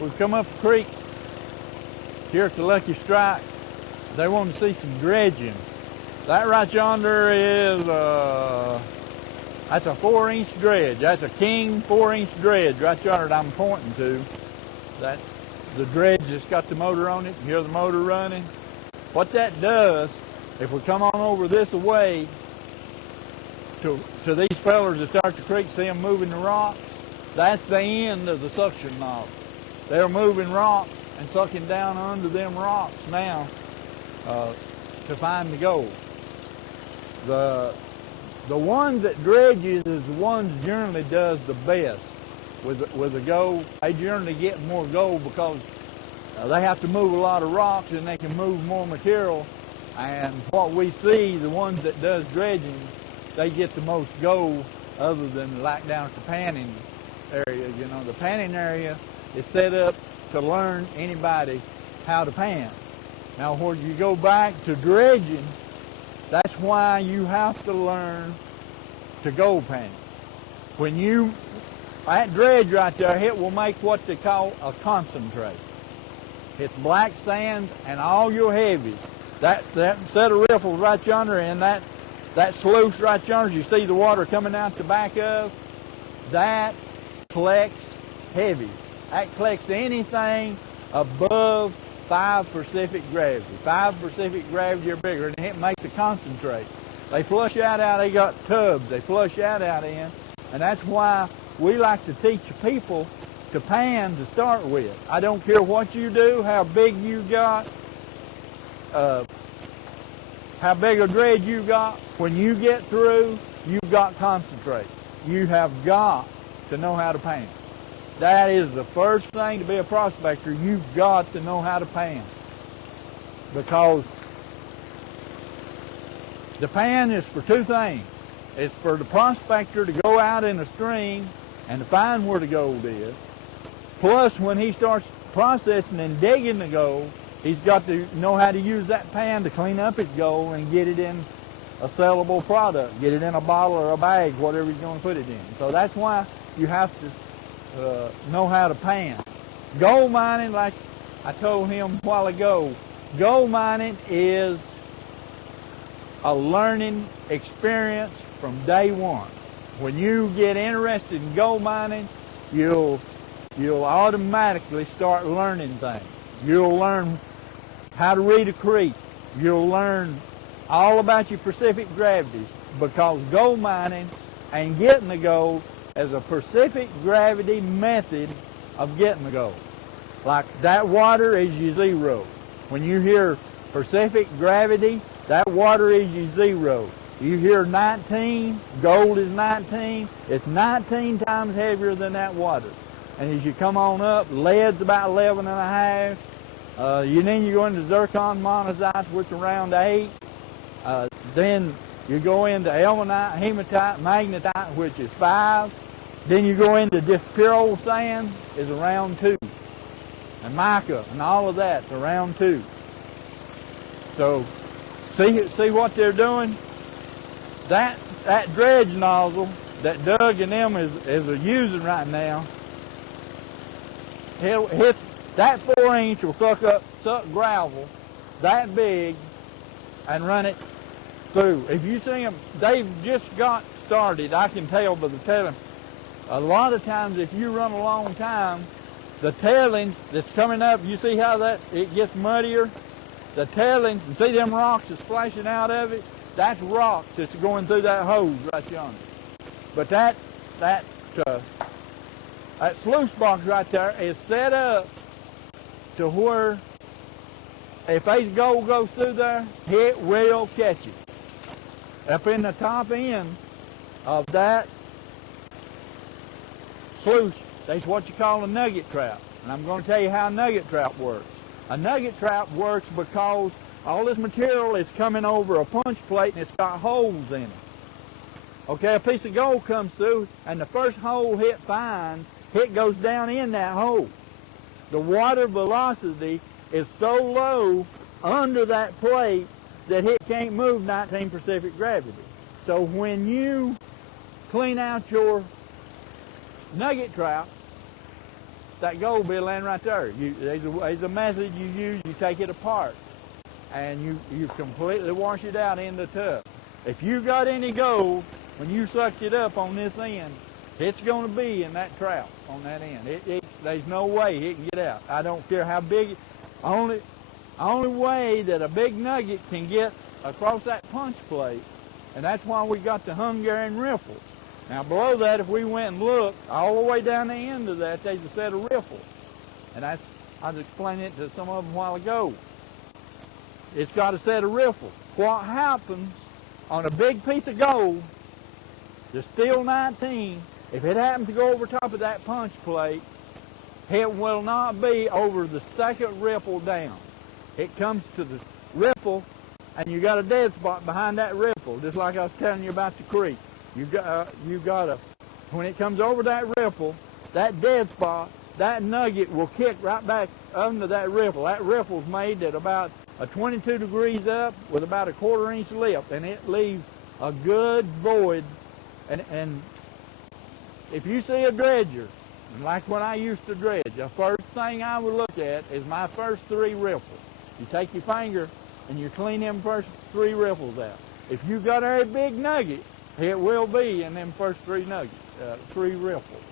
We've come up the creek here at the Lucky Strike. They want to see some dredging. That right yonder is that's a 4-inch dredge. That's a King 4-inch dredge right yonder that I'm pointing to. That the dredge that's got the motor on it. You hear the motor running. What that does, if we come on over this way to these fellers that start the creek, see them moving the rocks, that's the end of the suction nozzle. They're moving rocks and sucking down under them rocks now to find the gold. The one that dredges is the one that generally does the best with the gold. They generally get more gold because they have to move a lot of rocks and they can move more material. And what we see, the ones that does dredging, they get the most gold other than like down at the panning area. You know, the panning area is set up to learn anybody how to pan. Now, when you go back to dredging, that's why you have to learn to gold pan. When that dredge right there, it will make what they call a concentrate. It's black sands and all your heavies. That set of riffles right yonder and that sluice right yonder, you see the water coming out the back of, that collects heavy. That collects anything above 5 Pacific gravity. 5 Pacific gravity or bigger, and it makes a concentrate. They flush out, they got tubs they flush out in, and that's why we like to teach people to pan to start with. I don't care what you do, how big you got, how big a dredge you got. When you get through, you've got concentrate. You have got to know how to pan. That is the first thing to be a prospector. You've got to know how to pan. Because the pan is for two things. It's for the prospector to go out in a stream and to find where the gold is. Plus, when he starts processing and digging the gold, he's got to know how to use that pan to clean up his gold and get it in a sellable product. Get it in a bottle or a bag, whatever he's going to put it in. So that's why you have to know how to pan. Gold mining, like I told him a while ago, gold mining is a learning experience from day one. When you get interested in gold mining, you'll automatically start learning things. You'll learn how to read a creek. You'll learn all about your Pacific gravities, because gold mining and getting the gold is a Pacific gravity method of getting the gold. Like that water is your zero. When you hear Pacific gravity, that water is your zero. You hear 19, gold is 19, it's 19 times heavier than that water. And as you come on up, lead's about 11 and a half. Then you go into zircon monazites, which are around 8. Then you go into ilmenite, hematite, magnetite, which is 5. Then you go into just pure old sand, is around 2. And mica and all of that's around 2. So see what they're doing? That dredge nozzle that Doug and them is using right now, that 4-inch will suck gravel that big and run it through. If you see them, they've just got started. I can tell by the tailing. A lot of times, if you run a long time, the tailing that's coming up, you see how it gets muddier? The tailing, you see them rocks that's splashing out of it? That's rocks that's going through that hose right yonder. But that sluice box right there is set up to where if ace gold goes through there, it will catch it. Up in the top end of that sluice, that's what you call a nugget trap. And I'm going to tell you how a nugget trap works. A nugget trap works because all this material is coming over a punch plate and it's got holes in it. Okay, a piece of gold comes through and the first hole it finds, it goes down in that hole. The water velocity is so low under that plate that it can't move 19 Pacific gravity. So when you clean out your nugget trap, that gold will be laying right there. There's a method you use. You take it apart, and you completely wash it out in the tub. If you got any gold, when you sucked it up on this end, it's going to be in that trout on that end. There's no way it can get out. I don't care how big. Only way that a big nugget can get across that punch plate, and that's why we got the Hungarian riffles. Now below that, if we went and looked all the way down the end of that, there's a set of riffles, and I was explaining it to some of them a while ago. It's got a set of riffles. What happens on a big piece of gold, the steel 19, if it happens to go over top of that punch plate, it will not be over the second ripple down. It comes to the ripple, and you got a dead spot behind that ripple, just like I was telling you about the creek. You got when it comes over that ripple, that dead spot, that nugget will kick right back under that ripple. That ripple's made at about 22 degrees up with about a 1/4 inch lip, and it leaves a good void. And if you see a dredger, and like when I used to dredge, the first thing I would look at is my first 3 riffles. You take your finger and you clean them first 3 riffles out. If you got a big nugget, it will be in them first 3 riffles.